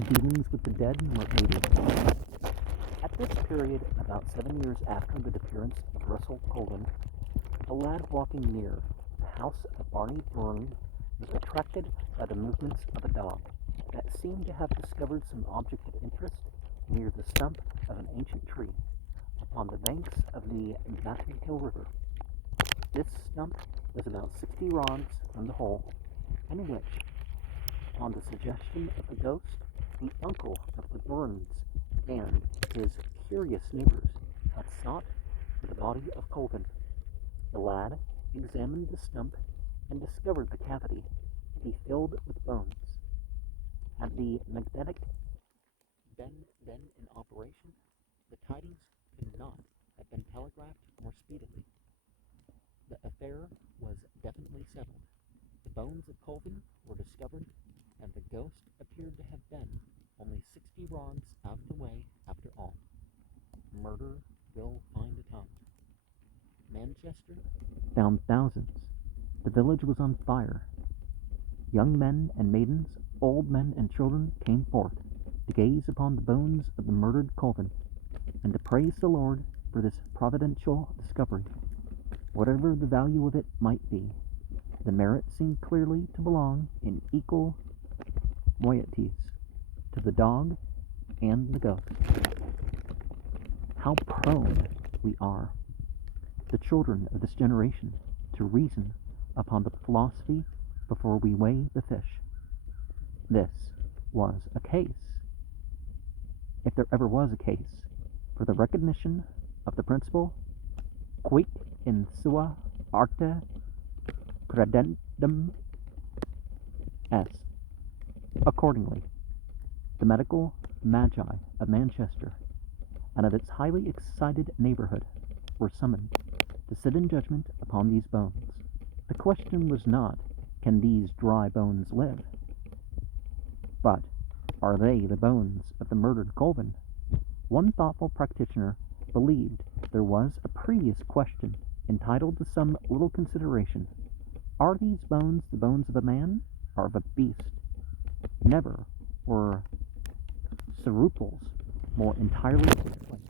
dealings with the dead were aided. At this period, about 7 years after the disappearance of Russell Colvin, a lad walking near the house of Barney Byrne was attracted by the movements of a dog that seemed to have discovered some object of interest near the stump of an ancient tree upon the banks of the Battenkill River. This stump was about 60 rods from the hole, in which, upon the suggestion of the ghost, the uncle of the Burns and his curious neighbors had sought for the body of Colvin. The lad examined the stump and discovered the cavity to be filled with bones. Had the magnetic been then in operation, the tidings could not have been telegraphed more speedily. The affair was definitely settled. The bones of Colvin were discovered, and the ghost appeared to have been only 60 rods out of the way after all. Murder will find a tongue. Manchester found thousands. The village was on fire. Young men and maidens, old men and children came forth to gaze upon the bones of the murdered Colvin, and to praise the Lord for this providential discovery. Whatever the value of it might be, the merit seemed clearly to belong in equal moieties to the dog and the ghost. How prone we are, the children of this generation, to reason upon the philosophy before we weigh the fish. This was a case, if there ever was a case, for the recognition of the principle quid in sua arte credendum est. Accordingly, the medical magi of Manchester and of its highly excited neighborhood were summoned to sit in judgment upon these bones. The question was not, can these dry bones live? But, are they the bones of the murdered Colvin? One thoughtful practitioner believed there was a previous question entitled to some little consideration. Are these bones the bones of a man or of a beast? Never were ceruples more entirely different.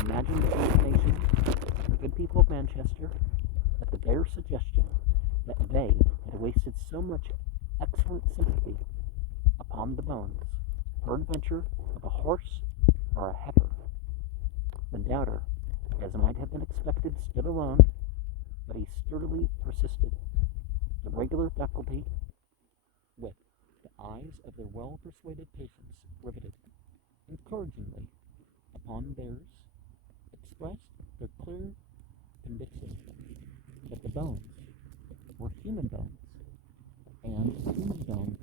Imagine the indignation of the good people of Manchester at the bare suggestion that they had wasted so much excellent sympathy upon the bones, peradventure, of a horse or a heifer. The doubter, as might have been expected, stood alone, but he sturdily persisted. The regular faculty, with the eyes of their well-persuaded patients riveted encouragingly upon theirs, expressed their clear conviction that the bones were human bones, and human bones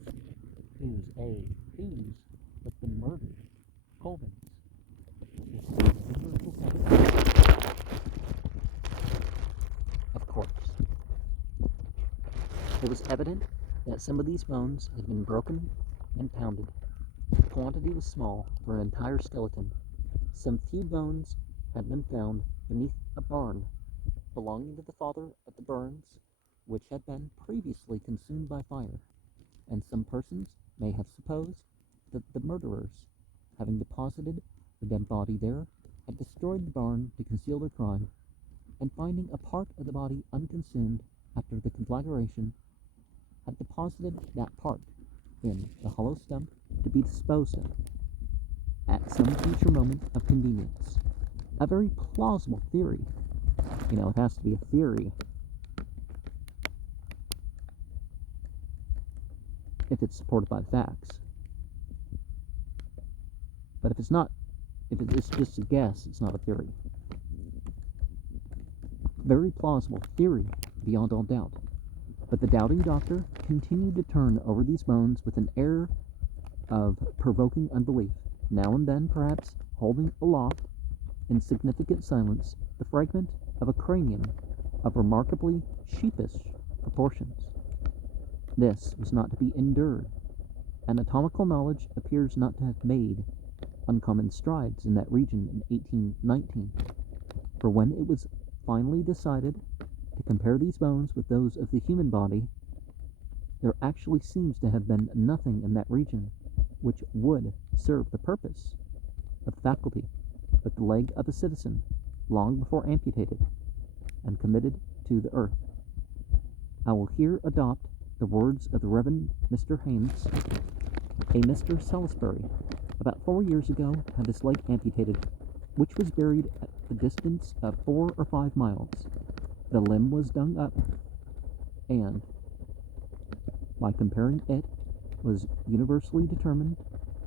ooze with the murdered Colvins. Of course, it was evident that some of these bones had been broken and pounded. The quantity was small for an entire skeleton. Some few bones had been found beneath a barn belonging to the father of the Burns, which had been previously consumed by fire, and some persons may have supposed that the murderers, having deposited the dead body there, had destroyed the barn to conceal their crime, and finding a part of the body unconsumed after the conflagration, had deposited that part in the hollow stump to be disposed of at some future moment of convenience. A very plausible theory. You know, it has to be a theory if it's supported by facts. But if it's just a guess, it's not a theory. Very plausible theory, beyond all doubt. But the doubting doctor continued to turn over these bones with an air of provoking unbelief, now and then perhaps holding aloft in significant silence the fragment of a cranium of remarkably sheepish proportions. This was not to be endured. Anatomical knowledge appears not to have made uncommon strides in that region in 1819, for when it was finally decided to compare these bones with those of the human body, there actually seems to have been nothing in that region which would serve the purpose of the faculty, but the leg of a citizen, long before amputated and committed to the earth. I will here adopt the words of the Reverend Mr. Haynes. A Mr. Salisbury, about 4 years ago, had his leg amputated, which was buried at the distance of 4 or 5 miles. The limb was dug up, and, by comparing it, was universally determined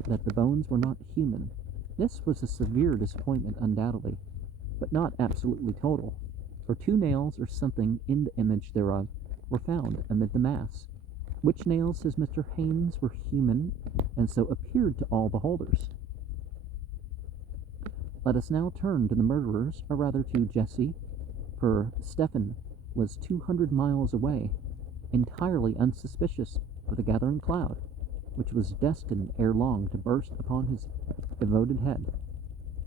that the bones were not human. This was a severe disappointment, undoubtedly, but not absolutely total, for 2 nails or something in the image thereof were found amid the mass, which nails, says Mr. Haynes, were human, and so appeared to all beholders. Let us now turn to the murderers, or rather to Jesse, for Stephen was 200 miles away, entirely unsuspicious of the gathering cloud, which was destined ere long to burst upon his devoted head.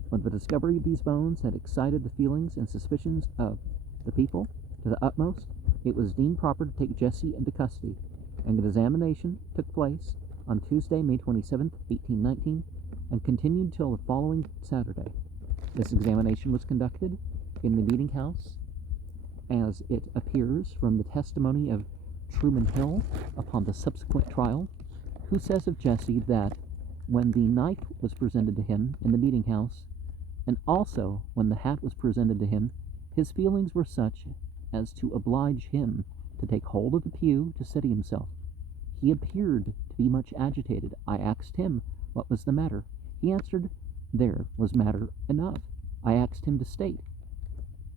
When the discovery of these bones had excited the feelings and suspicions of the people to the utmost, it was deemed proper to take Jesse into custody, and an examination took place on Tuesday, May 27th, 1819, and continued till the following Saturday. This examination was conducted in the meeting house, as it appears from the testimony of Truman Hill upon the subsequent trial, who says of Jesse that when the knife was presented to him in the meeting house, and also when the hat was presented to him, his feelings were such as to oblige him to take hold of the pew to steady himself. He appeared to be much agitated. I asked him what was the matter. He answered, there was matter enough. I asked him to state.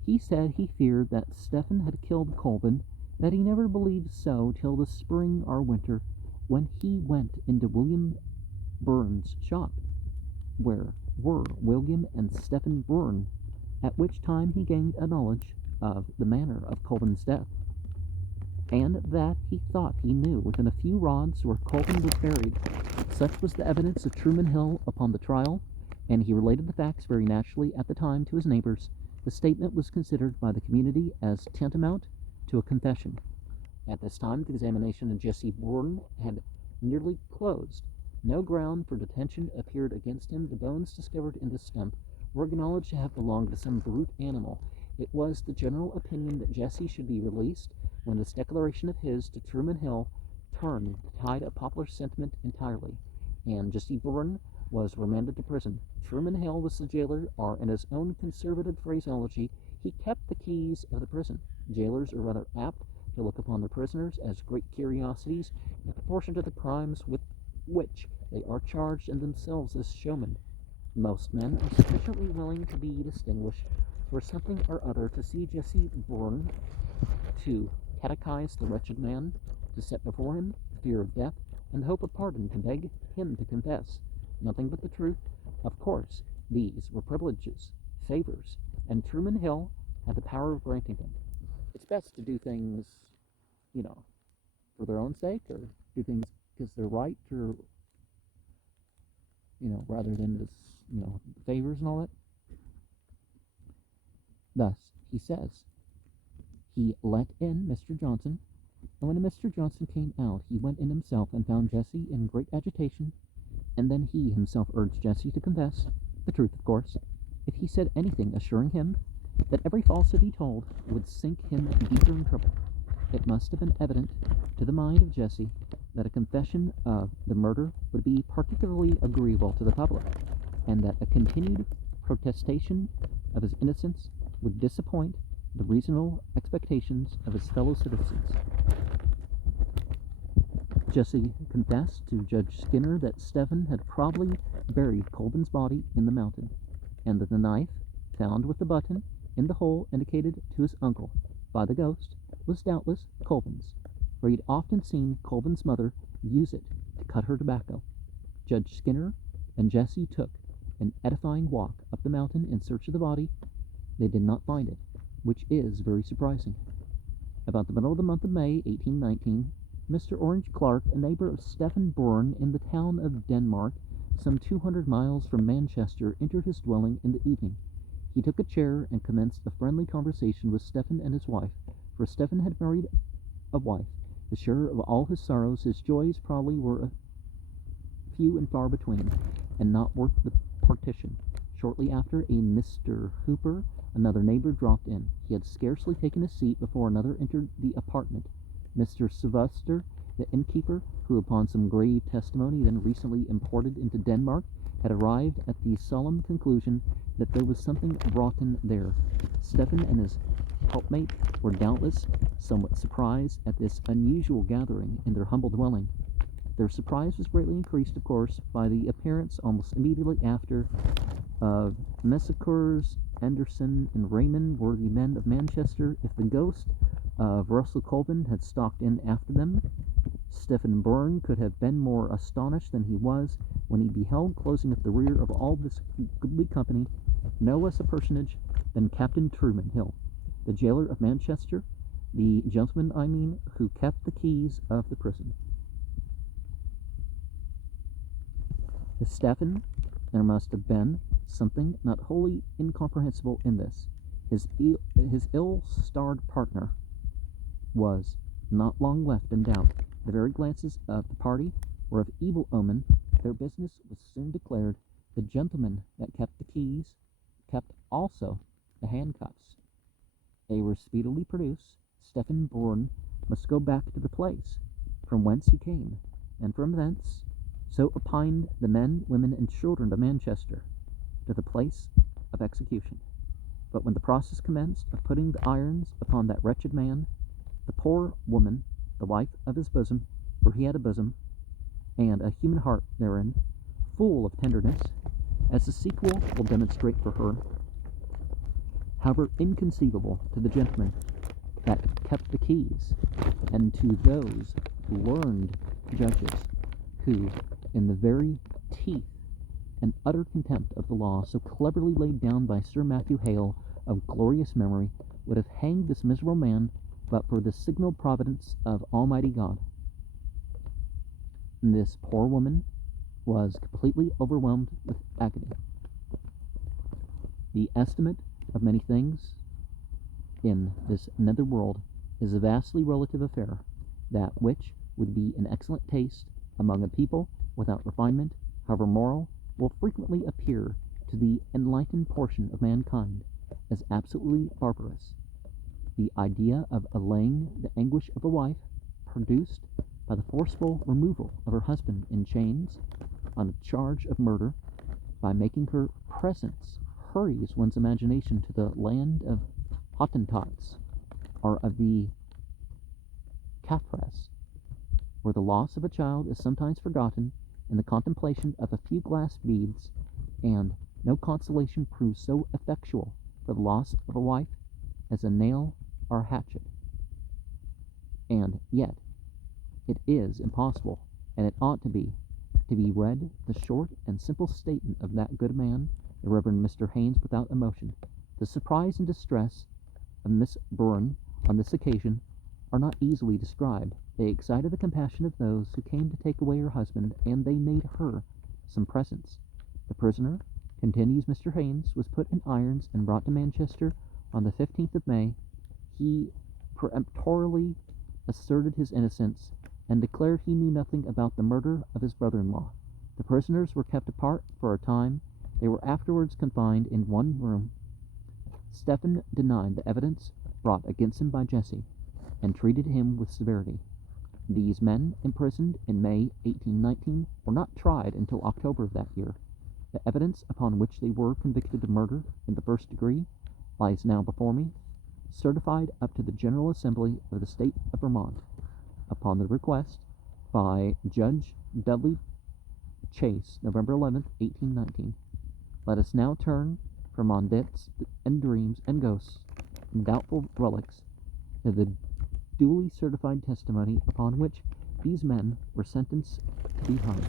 He said he feared that Stephen had killed Colvin, that he never believed so till the spring or winter, when he went into William Burns' shop, where were William and Stephen Burn, at which time he gained a knowledge of the manner of Colvin's death, and that he thought he knew within a few rods where Colvin was buried. Such was the evidence of Truman Hill upon the trial, and he related the facts very naturally at the time to his neighbors. The statement was considered by the community as tantamount to a confession. At this time, the examination of Jesse Bourne had nearly closed. No ground for detention appeared against him. The bones discovered in the stump were acknowledged to have belonged to some brute animal. It was the general opinion that Jesse should be released, when this declaration of his to Truman Hill turned the tide of popular sentiment entirely, and Jesse Bourne was remanded to prison. Truman Hill was the jailer, or in his own conservative phraseology, he kept the keys of the prison. Jailers are rather apt to look upon their prisoners as great curiosities in proportion to the crimes with which they are charged, and themselves as showmen. Most men are sufficiently willing to be distinguished for something or other to see Jesse Bourne, to catechize the wretched man, to set before him the fear of death and the hope of pardon, to beg him to confess nothing but the truth. Of course, these were privileges, favors, and Truman Hill had the power of granting them. It's best to do things, for their own sake, or do things because they're right, or, rather than just, favors and all that. Thus, he says, he let in Mr. Johnson, and when Mr. Johnson came out, he went in himself and found Jesse in great agitation, and then he himself urged Jesse to confess the truth, of course, if he said anything, assuring him that every falsehood he told would sink him deeper in trouble. It must have been evident to the mind of Jesse that a confession of the murder would be particularly agreeable to the public, and that a continued protestation of his innocence would disappoint the reasonable expectations of his fellow citizens. Jesse confessed to Judge Skinner that Stephen had probably buried Colvin's body in the mountain, and that the knife, found with the button in the hole indicated to his uncle by the ghost, was doubtless Colvin's, for he had often seen Colvin's mother use it to cut her tobacco. Judge Skinner and Jesse took an edifying walk up the mountain in search of the body. They did not find it, which is very surprising. About the middle of the month of May, 1819, Mr. Orange Clark, a neighbor of Stephen Bourne in the town of Denmark, some 200 miles from Manchester, entered his dwelling in the evening. He took a chair and commenced a friendly conversation with Stephen and his wife, for Stephen had married a wife. The share of all his sorrows, his joys probably were few and far between, and not worth the partition. Shortly after, a Mr. Hooper, another neighbor, dropped in. He had scarcely taken a seat before another entered the apartment. Mr. Sylvester, the innkeeper, who upon some grave testimony then recently imported into Denmark, had arrived at the solemn conclusion that there was something rotten there. Stephen and his helpmate were doubtless somewhat surprised at this unusual gathering in their humble dwelling. Their surprise was greatly increased, of course, by the appearance almost immediately after of Messrs. Anderson and Raymond, worthy men of Manchester. If the ghost of Russell Colvin had stalked in after them, Stephen Byrne could have been more astonished than he was when he beheld closing up the rear of all this goodly company no less a personage than Captain Truman Hill, the jailer of Manchester, the gentleman, I mean, who kept the keys of the prison. To Stephen, there must have been something not wholly incomprehensible in this. His ill-starred partner was not long left in doubt. The very glances of the party were of evil omen. Their business was soon declared. The gentleman that kept the keys kept also the handcuffs. They were speedily produced. Stephen Bourne must go back to the place from whence he came, and from thence, so opined the men, women, and children of Manchester, to the place of execution. But when the process commenced of putting the irons upon that wretched man, the poor woman, the wife of his bosom, for he had a bosom, and a human heart therein, full of tenderness, as the sequel will demonstrate for her, however inconceivable to the gentleman that kept the keys, and to those learned judges, who, in the very teeth and utter contempt of the law so cleverly laid down by Sir Matthew Hale of glorious memory, would have hanged this miserable man but for the signal providence of Almighty God. And this poor woman was completely overwhelmed with agony. The estimate of many things in this nether world is a vastly relative affair. That which would be in excellent taste among a people without refinement, however moral, will frequently appear to the enlightened portion of mankind as absolutely barbarous. The idea of allaying the anguish of a wife, produced by the forcible removal of her husband in chains on a charge of murder, by making her presence, hurries one's imagination to the land of Hottentots, or of the Caffres, where the loss of a child is sometimes forgotten in the contemplation of a few glass beads, and no consolation proves so effectual for the loss of a wife as a nail or a hatchet. And yet, it is impossible, and it ought to be read the short and simple statement of that good man, the Reverend Mr. Haynes, without emotion. The surprise and distress of Miss Byrne on this occasion are not easily described. They excited the compassion of those who came to take away her husband, and they made her some presents. The prisoner, continues Mr. Haynes, was put in irons and brought to Manchester on the 15th of May. He peremptorily asserted his innocence, and declared he knew nothing about the murder of his brother-in-law. The prisoners were kept apart for a time. They were afterwards confined in one room. Stephen denied the evidence brought against him by Jesse, and treated him with severity. These men, imprisoned in May 1819, were not tried until October of that year. The evidence upon which they were convicted of murder in the first degree lies now before me, certified up to the General Assembly of the State of Vermont, upon the request by Judge Dudley Chase, November 11th, 1819. Let us now turn from mondets and dreams and ghosts and doubtful relics to the duly certified testimony upon which these men were sentenced to be hung.